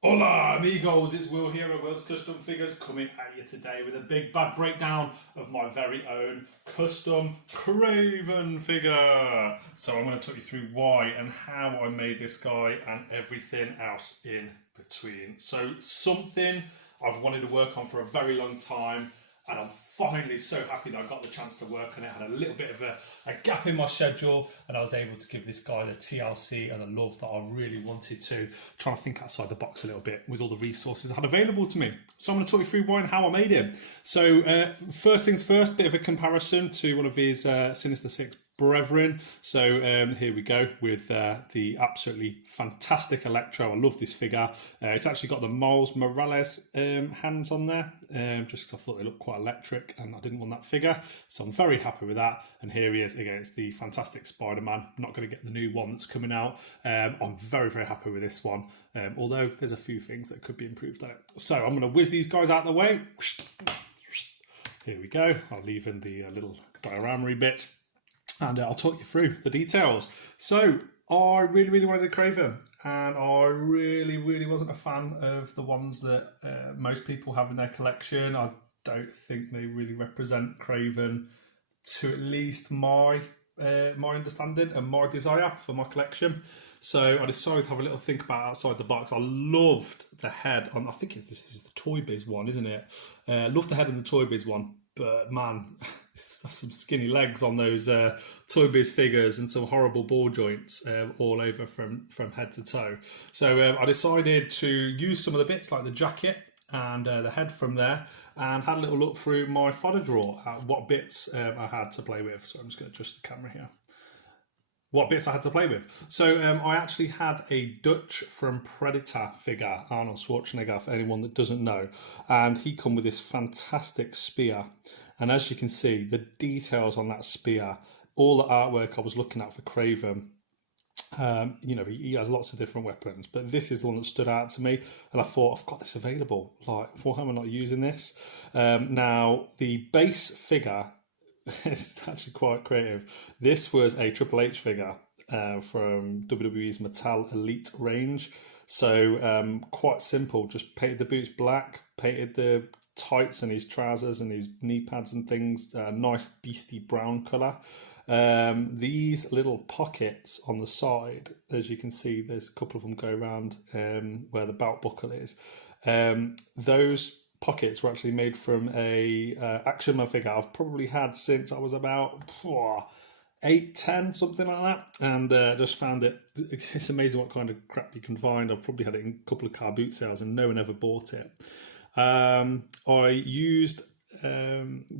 Hola amigos, it's Will here at Will's Custom Figures coming at you today with a big bad breakdown of my very own custom Kraven figure. So I'm going to talk you through why and how I made this guy and everything else in between. So something I've wanted to work on for a very long time, and I'm finally so happy that I got the chance to work on it. I had a little bit of a gap in my schedule, and I was able to give this guy the TLC and the love that I really wanted to. Trying to think outside the box a little bit with all the resources I had available to me. So I'm going to talk you through why and how I made him. So first things first, bit of a comparison to one of his Sinister Six brethren. So here we go with the absolutely fantastic Electro. I love this figure. It's actually got the Miles Morales hands on there, just because I thought they looked quite electric and I didn't want that figure. So I'm very happy with that. And here he is against the fantastic Spider-Man. I'm not going to get the new one that's coming out. I'm very, very happy with this one, although there's a few things that could be improved on it. So I'm going to whiz these guys out of the way. Here we go. I'll leave in the little diorama bit, and I'll talk you through the details. So I really, really wanted a Kraven, and I really wasn't a fan of the ones that most people have in their collection. I don't think they really represent Kraven to at least my understanding and my desire for my collection. So I decided to have a little think about outside the box. I loved the head on, I think this is the Toy Biz one, isn't it? Loved the head in the Toy Biz one, but man, that's some skinny legs on those Toy Biz figures and some horrible ball joints all over from head to toe. So I decided to use some of the bits like the jacket and the head from there, and had a little look through my fodder drawer at what bits I had to play with. So I'm just going to adjust the camera here. What bits I had to play with. So I actually had a Dutch from Predator figure, Arnold Schwarzenegger, for anyone that doesn't know, and he come with this fantastic spear. And as you can see, the details on that spear, all the artwork I was looking at for Kraven, he has lots of different weapons, but this is the one that stood out to me, and I thought, I've got this available. Like, why am I not using this? Now, the base figure is actually quite creative. This was a Triple H figure from WWE's Mattel Elite range. So quite simple, just painted the boots black, painted the tights and his trousers and his knee pads and things, nice beastie brown colour. These little pockets on the side, as you can see, there's a couple of them go around where the belt buckle is. Those pockets were actually made from a action man figure I've probably had since I was about 8, 10, something like that, and just found it. It's amazing what kind of crap you can find. I've probably had it in a couple of car boot sales and no one ever bought it. I used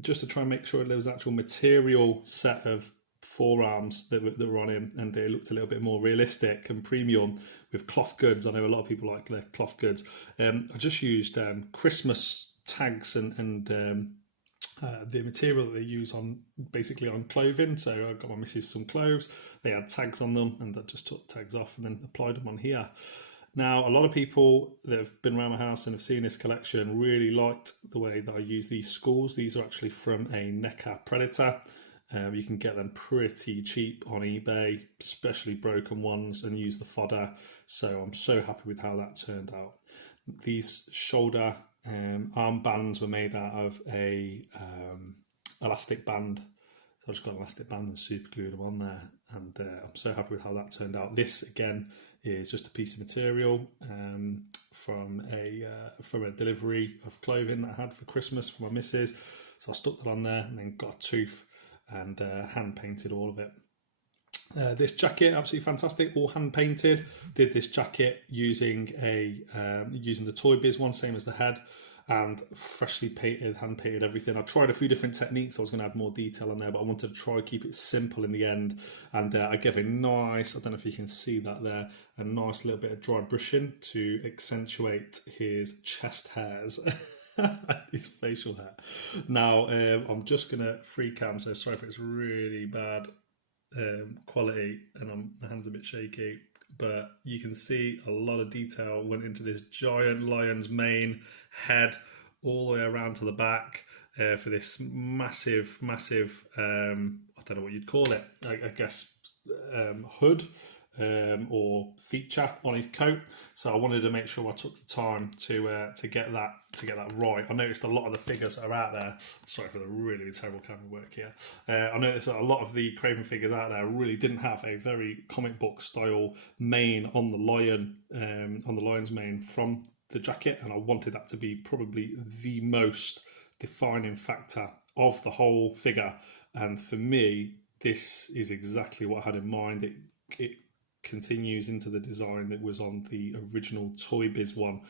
just to try and make sure there was an actual material set of forearms that were on him, and they looked a little bit more realistic and premium with cloth goods. I know a lot of people like the cloth goods. I just used Christmas tags and the material that they use on basically on clothing. So I got my missus some clothes, they had tags on them, and I just took the tags off and then applied them on here. Now, a lot of people that have been around my house and have seen this collection really liked the way that I use these skulls. These are actually from a NECA Predator. You can get them pretty cheap on eBay, especially broken ones, and use the fodder. So I'm so happy with how that turned out. These shoulder armbands were made out of a elastic band. So I just got an elastic band and super glued them on there, and I'm so happy with how that turned out. This again is just a piece of material from a delivery of clothing that I had for Christmas for my missus. So I stuck that on there and then got a tooth and hand painted all of it. This jacket, absolutely fantastic, all hand painted. Did this jacket using the Toy Biz one, same as the head, and freshly painted, hand painted everything. I tried a few different techniques. I was going to add more detail on there, but I wanted to try to keep it simple in the end. And I gave a nice, I don't know if you can see that there, a nice little bit of dry brushing to accentuate his chest hairs. His facial hair. Now I'm just gonna free cam, so sorry if it's really bad quality and my hand's a bit shaky, but you can see a lot of detail went into this giant lion's mane, head all the way around to the back for this massive I don't know what you'd call it, I guess hood or feature on his coat, so I wanted to make sure I took the time to get that right. I noticed a lot of the figures that are out there. Sorry for the really terrible camera work here. I noticed that a lot of the Kraven figures out there really didn't have a very comic book style mane on the lion's mane from the jacket, and I wanted that to be probably the most defining factor of the whole figure. And for me, this is exactly what I had in mind. It continues into the design that was on the original Toy Biz one.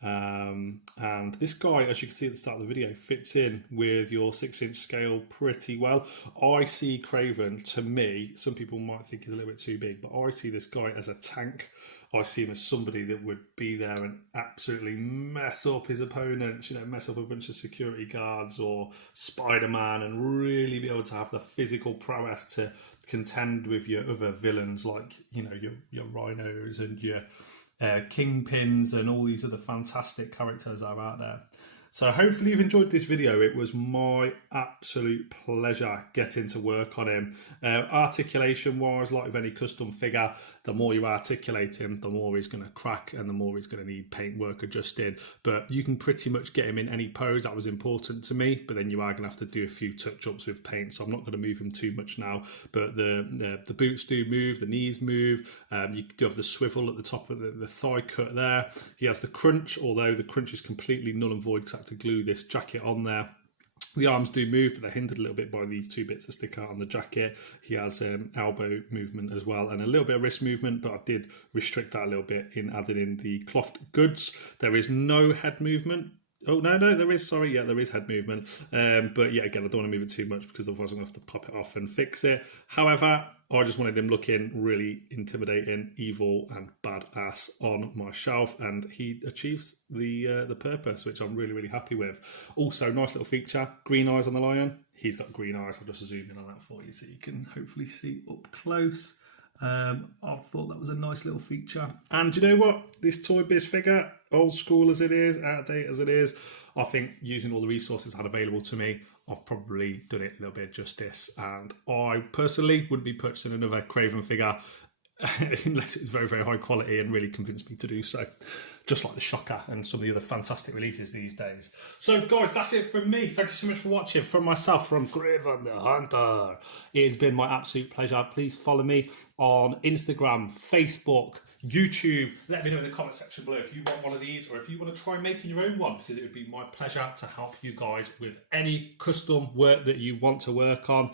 And this guy, as you can see at the start of the video, fits in with your 6-inch scale pretty well. I see Kraven, to me, some people might think he's a little bit too big, but I see this guy as a tank. I see him as somebody that would be there and absolutely mess up his opponents, mess up a bunch of security guards or Spider-Man, and really be able to have the physical prowess to contend with your other villains, like, your Rhinos and your Kingpins and all these other fantastic characters that are out there. So hopefully you've enjoyed this video. It was my absolute pleasure getting to work on him. Articulation wise, like with any custom figure, the more you articulate him, the more he's going to crack and the more he's going to need paint work adjusted. But you can pretty much get him in any pose. That was important to me, but then you are going to have to do a few touch-ups with paint, so I'm not going to move him too much now. But the boots do move, the knees move, you do have the swivel at the top of the thigh cut there. He has the crunch, although the crunch is completely null and void because I had to glue this jacket on there. The arms do move, but they're hindered a little bit by these two bits that stick out on the jacket. He has elbow movement as well and a little bit of wrist movement, but I did restrict that a little bit in adding in the clothed goods. There is no head movement. Oh, no, there is, sorry, yeah, there is head movement. But yeah, again, I don't want to move it too much because otherwise I'm going to have to pop it off and fix it. However, I just wanted him looking really intimidating, evil and badass on my shelf, and he achieves the purpose, which I'm really, really happy with. Also, nice little feature, green eyes on the lion. He's got green eyes. I'll just zoom in on that for you so you can hopefully see up close. I thought that was a nice little feature. And you know what? This Toy Biz figure, old school as it is, out of date as it is, I think using all the resources I had available to me, I've probably done it a little bit of justice. And I personally wouldn't be purchasing another Kraven figure unless it's very, very high quality and really convinced me to do so. Just like the Shocker and some of the other fantastic releases these days. So guys, that's it from me. Thank you so much for watching. From myself, from Kraven the Hunter. It has been my absolute pleasure. Please follow me on Instagram, Facebook, YouTube. Let me know in the comment section below if you want one of these or if you want to try making your own one, because it would be my pleasure to help you guys with any custom work that you want to work on.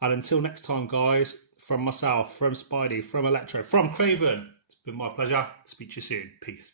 And until next time, guys, from myself, from Spidey, from Electro, from Kraven, it's been my pleasure. Speak to you soon. Peace.